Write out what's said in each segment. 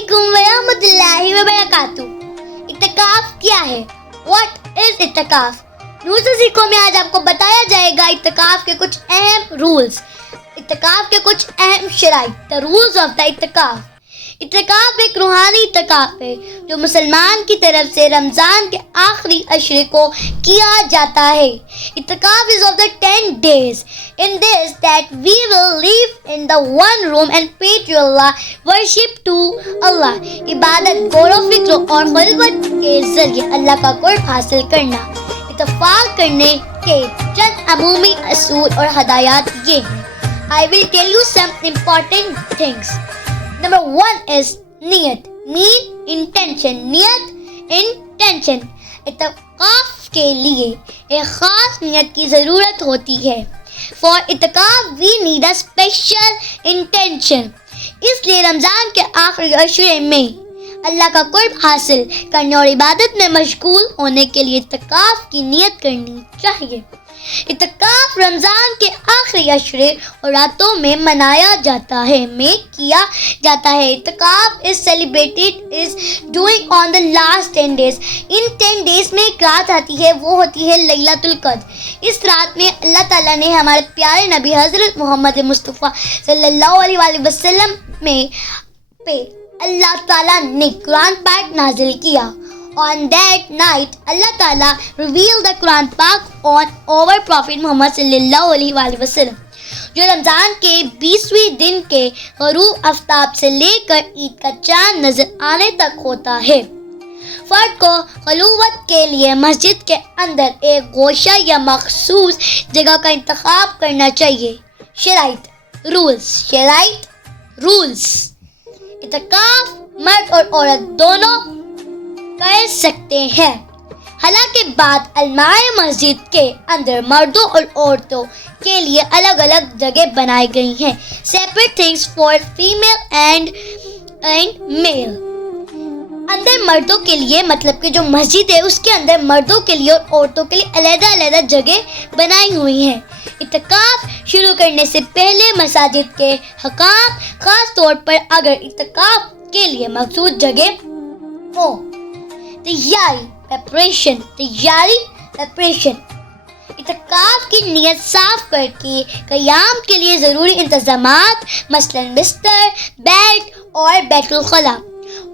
अस्सलामुअलैकुम वरहमतुल्लाहि वबरकातुहू। इत्तिकाफ क्या है? What is itikaf? दूसरे सीखों में आज आपको बताया जाएगा इत्तिकाफ के कुछ अहम रूल्स, इत्तिकाफ के कुछ अहम शराइत, द रूल्स ऑफ द इत्तिकाफ। इत्तिकाफ एक रूहानी इत्तिकाफ है जो मुसलमान की तरफ से रमज़ान के आखिरी अशरे को किया जाता है। इत्तिकाफ is of the 10 days. In this that we will live in the one room and pray to Allah, worship to Allah. इबादत गौर व फिक्र और खिलवत के जरिए अल्लाह का कुर्ब हासिल करना। इत्तिफाक करने के चंद अमूमी असूल और हदायत ये हैं। I will tell you some important things. Number 1 is नियत, mean intention, नियत intention। इत्तिकाफ के लिए एक ख़ास नियत की ज़रूरत होती है। For इत्तिकाफ we need a special intention। इसलिए रमज़ान के आखिरी अशरे में अल्लाह का कुर्ब हासिल करने और इबादत में मशगूल होने के लिए इत्तिकाफ की नियत करनी चाहिए। इत्तिकाफ रमज़ान के आखिरी अशरे और रातों में मनाया जाता है, किया जाता है। इत्तिकाफ is celebrated is doing on the last 10 days। इन 10 days में एक रात आती है, वो होती है लैलतुल क़द्र। इस रात में अल्लाह ताला ने हमारे प्यारे नबी हज़रत मोहम्मद मुस्तफ़ा सल्लल्लाहु अलैहि वसल्लम पे अल्लाह ताला ने कुरान पाक नाजिल किया। On that night, Allah Ta'ala revealed the Quran Pak on our Prophet Muhammad sallallahu alaihi wasallam, जो रमज़ान के 20वें दिन के ग़ुरूब आफ्ताब से लेकर ईद का चांद नजर आने तक होता है। फ़र्द को खलूवत के लिए मस्जिद के अंदर एक गोशा या मखसूस जगह का इंतखाब करना चाहिए। शराइत रूल्स। इत्तिकाफ मर्द और औरत दोनों कर सकते हैं। हालांकि बाद अलमाए मस्जिद के अंदर मर्दों और औरतों के लिए अलग अलग जगह बनाई गई हैं। Separate things for female and male. अंदर मर्दों के लिए मतलब कि जो मस्जिद है उसके अंदर मर्दों के लिए और औरतों के लिए अलग-अलग जगह बनाई हुई हैं। इत्तिकाफ शुरू करने से पहले मसाजिद के हकाम खास तौर पर अगर इत्तिकाफ के लिए मखसूस जगह हो, तैयारी प्रेपरेशन। इत्तिकाफ की नियत साफ करके क़याम के लिए ज़रूरी इंतज़ामात मसलन बिस्तर, बेड और बैतुल खला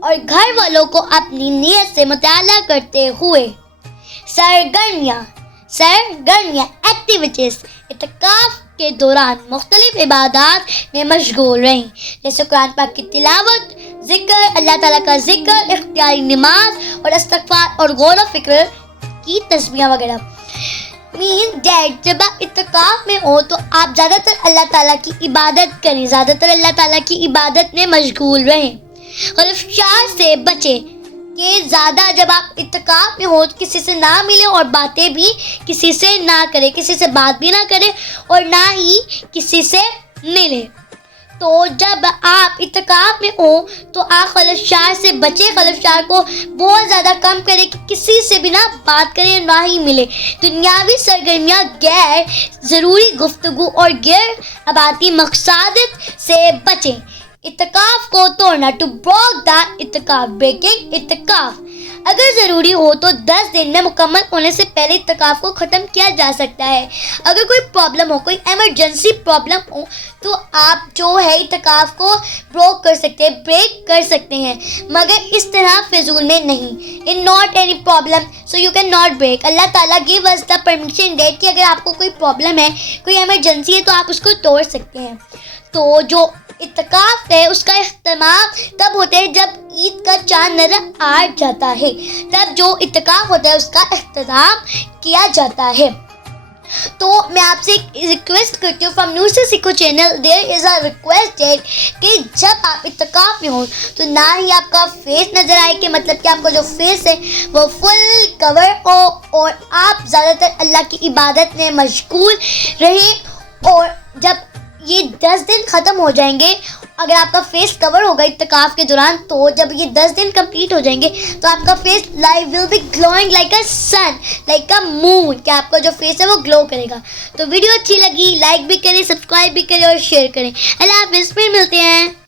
और घर वालों को अपनी नियत से मुताला करते हुए सरगर्मियाँ एक्टिविटीज़ इत्तिकाफ के दौरान मुख्तलिफ इबादत में मशगूल रहें, जैसे कुरान पाक की तिलावत, ज़िक्र, अल्लाह ताला का ज़िक्र, इख्तियारी नमाज और इस्तिग़फ़ार और गौर व फिक्र की तस्बीह वगैरह। मीन डैट जब आप इत्तिकाफ में हो तो आप ज़्यादातर अल्लाह ताला की इबादत करें, ज़्यादातर अल्लाह ताला की इबादत में मशगूल रहें। ख़ुलाफ़ात से बचें कि ज़्यादा जब आप इत्तिकाफ में हो तो किसी से ना मिले और बातें भी किसी से ना करें, किसी से बात भी ना करें और ना ही किसी से मिले। तो जब आप इत्तिकाफ में हो तो आप ख़ुलाफ़ात से बचें, ख़ुलाफ़ात को बहुत ज़्यादा कम करें कि किसी से भी ना बात करें, ना ही मिले। दुनियावी सरगर्मियाँ, गैर ज़रूरी गुफ्तगू और गैर अबाती मकसादित से बचें। इत्तिकाफ को तोड़ना, टू ब्रेक द इत्तिकाफ, ब्रेकिंग इत्तिकाफ। अगर ज़रूरी हो तो 10 दिन में मुकम्मल होने से पहले इत्तिकाफ को ख़त्म किया जा सकता है। अगर कोई प्रॉब्लम हो, कोई एमरजेंसी प्रॉब्लम हो तो आप जो है इत्तिकाफ को ब्रेक कर सकते हैं, मगर इस तरह फिजूल में नहीं। In not any problem so you can not break. Allah ताला give us the permission that कि अगर आपको कोई प्रॉब्लम है, कोई एमरजेंसी है तो आप उसको तोड़ सकते हैं। तो जो इत्तिकाफ है उसका इख्तिताम तब होता है जब ईद का चांद नजर आ जाता है, तब जो इत्तिकाफ होता है उसका इख्तिताम किया जाता है। तो मैं आपसे एक रिक्वेस्ट करती हूँ फ्रॉम न्यू से सीखो channel, there is a request कि जब आप इत्तिकाफ में हो तो ना ही आपका फेस नज़र आए, कि मतलब कि आपका जो फेस है वो फुल कवर हो और आप ज़्यादातर अल्लाह की इबादत में मशगूल रहें। और जब ये 10 दिन ख़त्म हो जाएंगे, अगर आपका फेस कवर होगा इत्तिकाफ के दौरान, तो जब ये 10 दिन कंप्लीट हो जाएंगे तो आपका face will be glowing like a sun, like a moon, कि आपका जो फेस है वो ग्लो करेगा। तो वीडियो अच्छी लगी लाइक भी करें, सब्सक्राइब भी करें और शेयर करें। अल्लाह हाफ़िज़, फिर मिलते हैं।